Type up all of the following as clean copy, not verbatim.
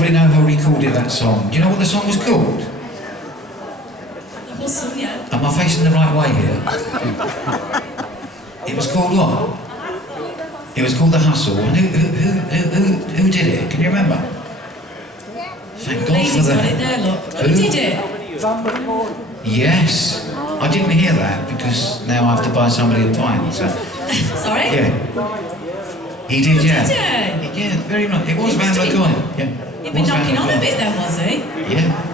anybody know who recorded that song? Do you know what the song was called? Yeah. Am I facing the right way here? It was called what? It was called The Hustle. And who did it? Can you remember? Thank God for that. Got it there, look. Who did it? Yes. I didn't hear that because now I have to buy somebody a pint. So. Sorry? Yeah. He did, yeah. Did he? Yeah, very right. It was Van McCoy. Yeah. He'd been knocking on a bit then, was he? Yeah.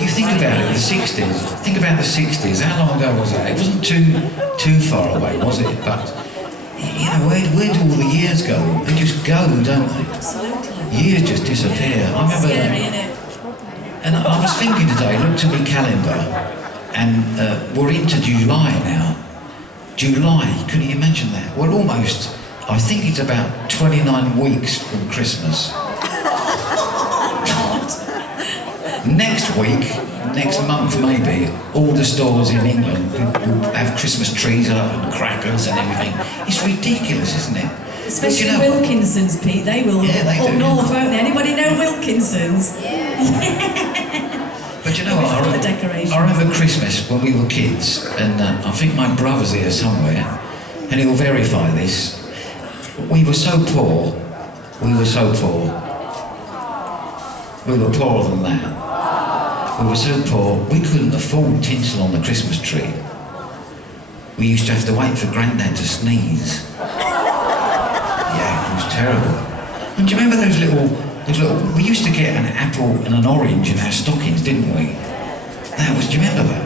You think about it, the 60s. Think about the 60s. How long ago was that? It wasn't too far away, was it? But you know, where do all the years go? They just go, don't they? Absolutely. Years just disappear. I remember. Scary, isn't it? And I was thinking today, looked at my calendar, and we're into July now. July, can you imagine that? We're almost, I think it's about 29 weeks from Christmas. Next week, next month maybe, all the stores in England will have Christmas trees up and crackers and everything. It's ridiculous, isn't it? Especially Wilkinson's, Pete, they will they up do. north, won't they? Anybody know Wilkinson's? But you know what, I remember Christmas when we were kids, and I think my brother's here somewhere, and he'll verify this. We were so poor, we were poorer than that. We were so poor, we couldn't afford tinsel on the Christmas tree. We used to have to wait for Grandad to sneeze. Yeah, it was terrible. And do you remember those little, we used to get an apple and an orange in our stockings, didn't we? Do you remember that?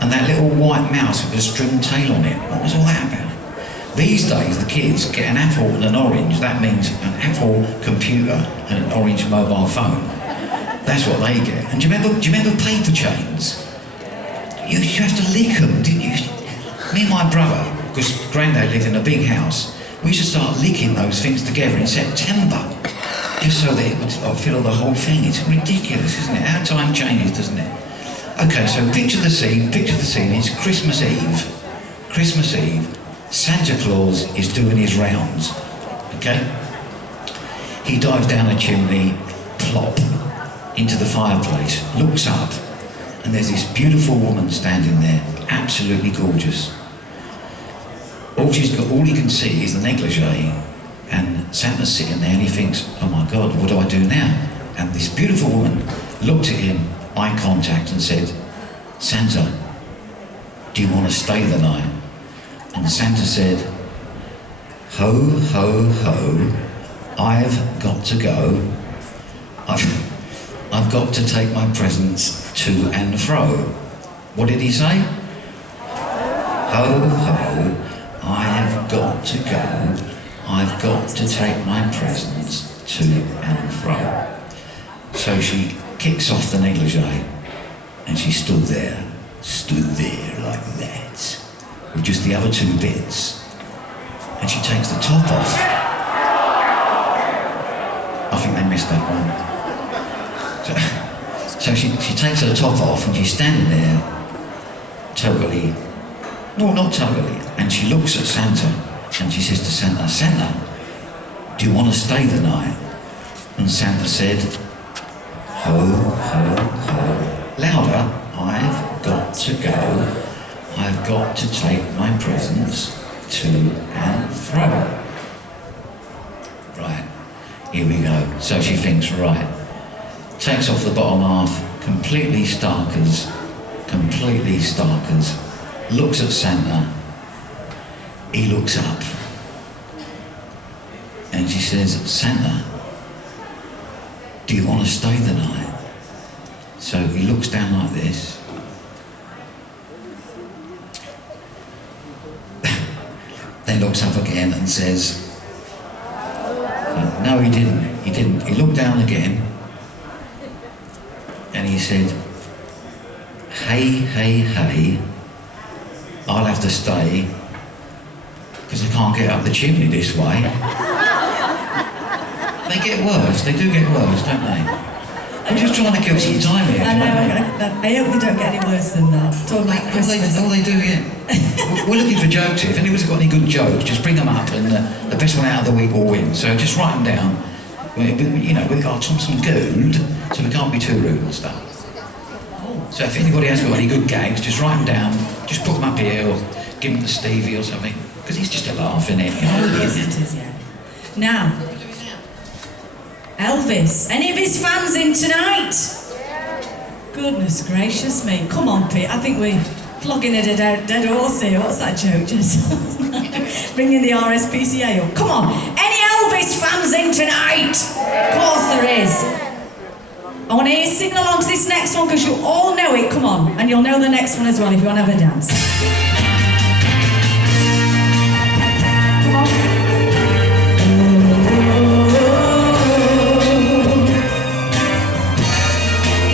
And that little white mouse with a string tail on it, what was all that about? These days, the kids get an apple and an orange, that means an Apple computer and an orange mobile phone. That's what they get. And do you remember paper chains? You used to have to lick them, didn't you? Me and my brother, because Grandad lived in a big house, we used to start licking those things together in September, just so that it would fill the whole thing. It's ridiculous, isn't it? How time changes, doesn't it? Okay, so picture the scene, it's Christmas Eve. Christmas Eve, Santa Claus is doing his rounds, okay? He dives down a chimney, plop, into the fireplace, looks up, and there's this beautiful woman standing there, absolutely gorgeous. All he can see is the negligee, and Santa's sitting there and he thinks, oh my God, what do I do now? And this beautiful woman looked at him, eye contact, and said, Santa, do you want to stay the night? And Santa said, ho, ho, ho, I've got to go. I've got to take my presents to and fro. What did he say? Ho, ho, I have got to go. I've got to take my presents to and fro. So she kicks off the negligee and she stood there like that, with just the other two bits. And she takes the top off. I think they missed that one. So she takes her top off and she's standing there totally, no, not totally, and she looks at Santa and she says to Santa, Santa, do you want to stay the night? And Santa said, ho, ho, ho, louder, I've got to go, I've got to take my presents to and fro. Right, here we go. So she thinks, right, takes off the bottom half, completely starkers, looks at Santa, he looks up, and she says, Santa, do you want to stay the night? So he looks down like this, then looks up again and says, no, he didn't. He looked down again, and he said, hey, I'll have to stay because I can't get up the chimney this way. They get worse, they do get worse, don't they? I'm just trying to kill some time here. I hope they don't get any worse than that. Talk about Christmas. Oh, they do, yeah. We're looking for jokes here. If anyone's got any good jokes, just bring them up, and the best one out of the week will win. So just write them down. You know, we've got Thompson Gold, so we can't be too rude and stuff. So if anybody has got any good gags, just write them down, just put them up here, or give them to Stevie or something, because he's just a laugh, isn't it? You know? Yes, it is, yeah. Now, Elvis, any of his fans in tonight? Goodness gracious me. Come on, Pete, I think we're flogging a dead horse here. What's that joke, just bringing the RSPCA up. Come on, any Elvis fans in tonight? Of course there is. I want to hear you sing along to this next one because you all know it. Come on, and you'll know the next one as well if you want to have a dance.